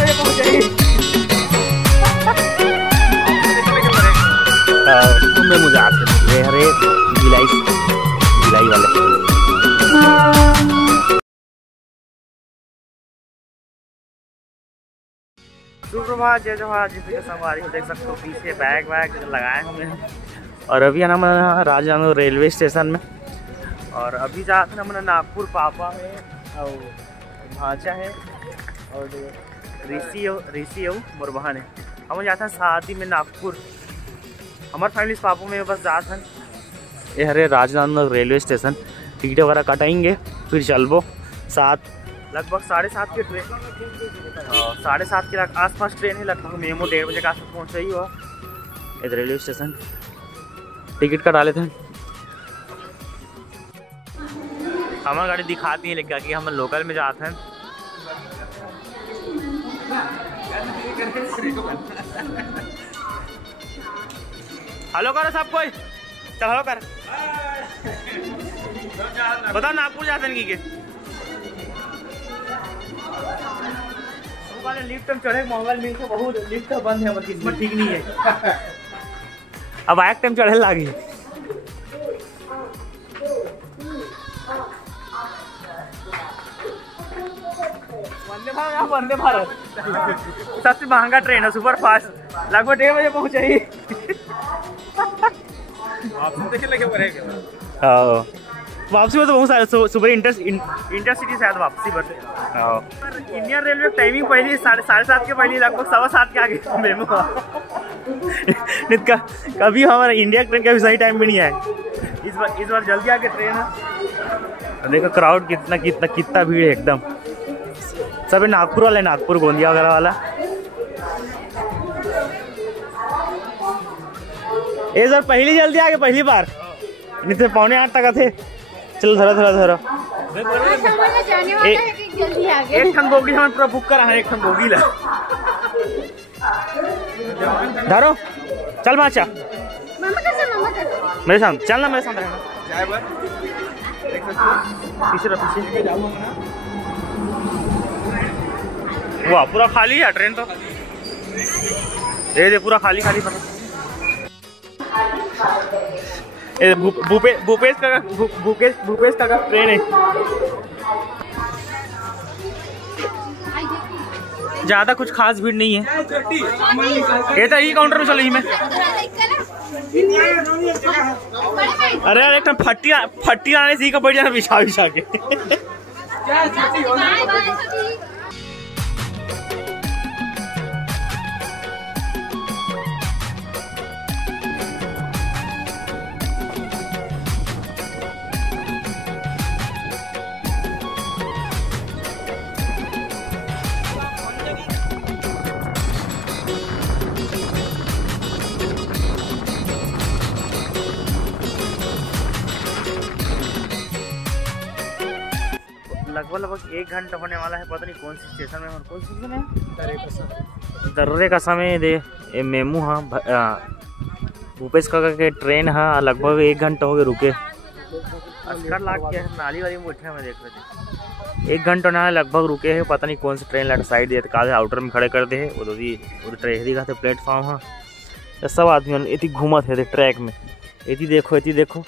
बजे पहुंचेगी। तुम्हें मुझे आपसे अरे भिलाई वाले सुप्रभात, जय जवाहर। जिसके सवारी देख सकते हो पीछे बैग वैग लगाए हमने। और अभी है ना मैं राजनांदगांव रेलवे स्टेशन में, और अभी जाते हैं मैंने नागपुर। पापा है और भांचा है और ऋषि मोर बहन है। हम जाते हैं शादी में नागपुर। हमारे फैमिली पापा में बस जाते हैं। ये हरे राजनांदगांव रेलवे स्टेशन, टिकट वगैरह कटाएंगे फिर चलबो। लगभग 7:30 की ट्रेन, 7:30 के आसपास ट्रेन है। लगभग मेमो 1:30 बजे के आसपास पहुँच रही हो इधर रेलवे स्टेशन। टिकट कटा लेते हैं। हमारी गाड़ी दिखाती है लेकिन कि हम लोकल में जाते हैं। हेलो करो सब कोई, चल हेलो कर। बताओ नागपुर जाते हैं कि वाले लिफ्ट में चढ़े मोबाइल मिल के बहुत लिफ्ट बंद है, किस्मत ठीक नहीं है। अब आया टाइम चढ़े लागी। वंदे भारत सबसे महंगा ट्रेन है, सुपर फास्ट। लगभग 1:30 बजे पहुंचेगी। वापसी में तो बहुत सारे सुपर इंटरसिटी शायद वापसी बस। इंडियन रेलवे टाइमिंग पहली 7:30 के पहले, लगभग 7:15 के आगे मेमो। कभी हमारा इंडिया ट्रेन का भी सही टाइम भी नहीं आया। इस बार जल्दी आके ट्रेन है। देखो क्राउड कितना भीड़ है एकदम। सब नागपुर वाला है, नागपुर गोंदिया वगैरह वाला। इस बार पहली जल्दी आगे, पहली बार नहीं थे 7:45 तक थे। चलो धरो एक ठन बोगी हमें पूरा बुक करा है। एक ठन बोगी ला धरो। चल बाचा मेरे साथ चलना, मेरे साथ रहना। पीछे वाह पूरा खाली है ट्रेन तो। दे पूरा खाली भूपेश का ट्रेन है। ज्यादा कुछ खास भीड़ नहीं है। ये तो ही काउंटर में चलो ही में। अरे यार एक फट्टी आने से ही का बढ़ जाना बिछा के। लगभग 1 घंटा होने वाला है। पता नहीं कौन सी स्टेशन में, कौन सी स्टेशन है। दर्रे का समय दे मेमू। हाँ भूपेश का के ट्रेन। हाँ लगभग 1 घंटा हो गए रुके। अस्कर लाग गया है नाली वाली में बैठे में देख रहे थे। 1 घंटा ना लगभग रुके हैं। पता नहीं कौन सी ट्रेन लाइट साइड दिए का आउटर में खड़े कर दे। वो ट्रेहरी का प्लेटफॉर्म। हाँ सब आदमी इतनी घूमत है ट्रैक में। इतनी देखो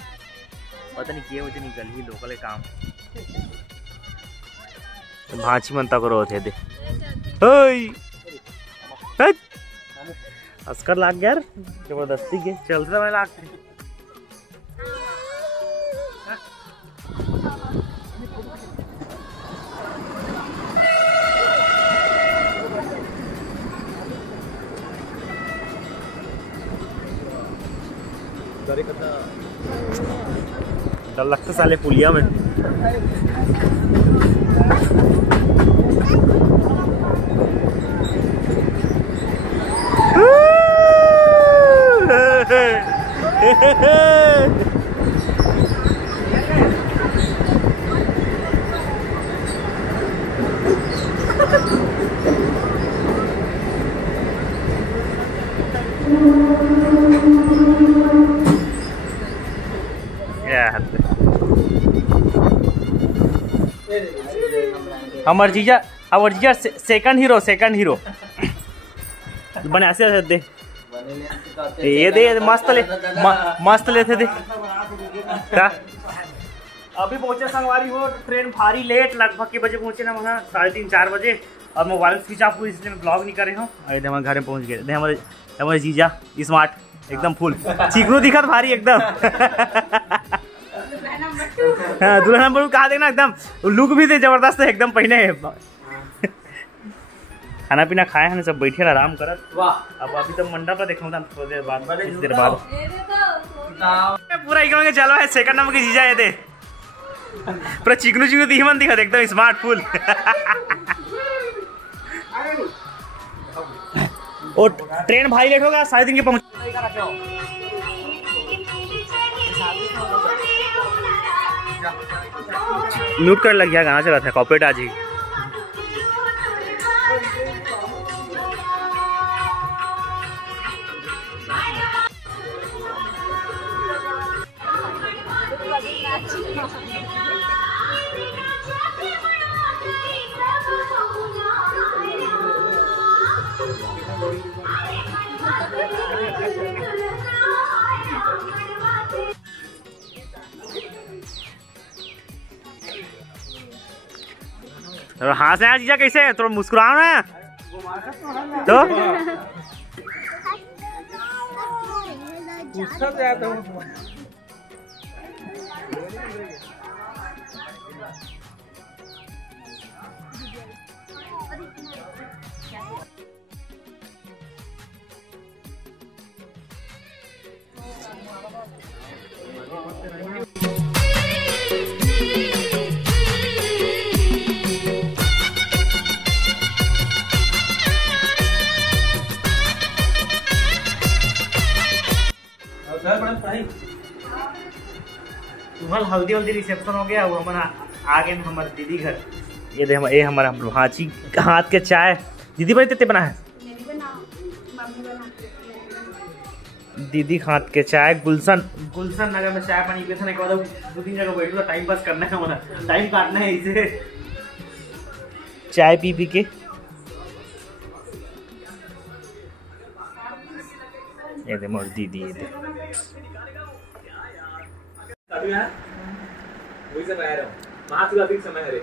पता नहीं किए निकल ही लोकल काम। भांची मनता करो थे दे अस्कर लाग गया जबरदस्ती के चलते मैं लागते। डर लगता साले पुलिया में। हमार जीजा और जीजा सेकंड हीरो बने ऐसे दे ये दे मस्त लेते दे क्या। अभी पहुंचे संगवारी हो, ट्रेन भारी लेट, लगभग के बजे पहुंचे ना वहाँ 3:30-4 बजे। और मोबाइल स्विच ऑफ हुई इसलिए मैं ब्लॉग नहीं कर रही हूँ। अरे हमारे घर में पहुंच गए, हमारे जीजा स्मार्ट एकदम फुल चिकनू दिखत भारी एकदम। हाँ दूल्हा नंबर कहा देखना एकदम लुक भी दे जबरदस्त एकदम पहने। खाना पीना खाए हैं सब, बैठे आराम कर। अब अभी तो मंडप पर देखूंगा थोड़ी देर बाद, कुछ देर बाद पूरा एकदम चलो है सेकंड नंबर की जीजा ये दे पूरा चिकनू दीमन दिखा एकदम स्मार्ट फुल। और ट्रेन भाई लेट होगा 3:30 के पहुंच। म्यूट कर लग गया, गाना चला था कॉपीराइट आज ही। हाँ से जीजा कैसे थोड़ा मुस्कुराओ ना तो। तुम्हारा हल्दी रिसेप्शन हो गया, वो हमारा आगे में हमारे दीदी घर। ये दे ये हमारा भांची हाथ के चाय दीदी बड़ी तेते बना है। दीदी हाथ के चाय गुलशन नगर में चाय पानी पिए थे ना, 2-3 जगह बैठो तो टाइम पास करना है, हमारा टाइम काटना है इसे चाय पी के। ये दे मोर दीदी ये दे वही सब आ रहा हूँ वहाँ से अधिक समय है रे।